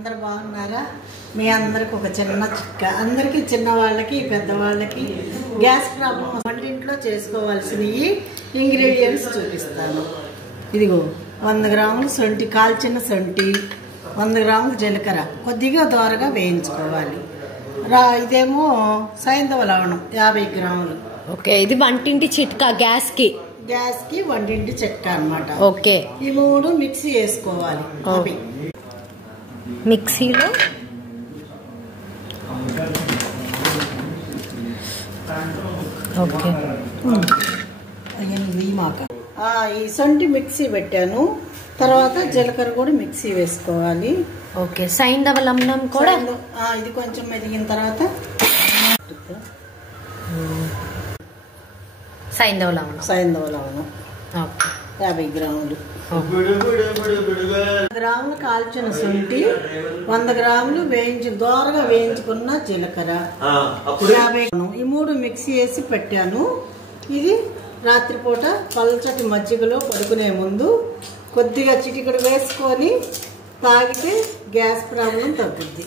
అందరు బాగున్నారా? మీ అందరికి ఒక చిన్న చిట్కా, అందరికీ చిన్నవాళ్ళకి పెద్దవాళ్ళకి గ్యాస్ ప్రాబ్లం వంటింట్లో చేసుకోవాల్సినవి ఇంగ్రీడియంట్స్ చూపిస్తాను. ఇదిగో 100 గ్రాములు సొంటి, కాల్చిన సొంటి, 100 గ్రాములు జీలకర్ర కొద్దిగా దోరగా వేయించుకోవాలి. ఇదేమో సైంధవ లవణం 50 గ్రాములు. ఓకే, ఇది వంటింటి చిట్కా గ్యాస్ కి వంటింటి చిట్కా అన్నమాట. ఓకే, ఈ 3 మిక్సీ వేసుకోవాలి. మిక్సీలో ఓకే ఈ సొంటి మిక్సీ పెట్టాను. తర్వాత జీలకర్ర కూడా మిక్సీ వేసుకోవాలి. ఓకే, సైంధవ లవణం కూడా ఇది కొంచెం మెదిగిన తర్వాత సైంధవ లవణం 50 గ్రాములు. 100 గ్రాములు కాల్చిన శొంఠి, 100 గ్రాములు దోరగా వేయించుకున్న జీలకర్ర, 50 ఈ 3 మిక్సీ వేసి పెట్టాను. ఇది రాత్రిపూట పల్చటి మజ్జిగలో పడుకునే ముందు కొద్దిగా చిటికెడు వేసుకొని తాగితే గ్యాస్ ప్రాబ్లం తగ్గుద్ది.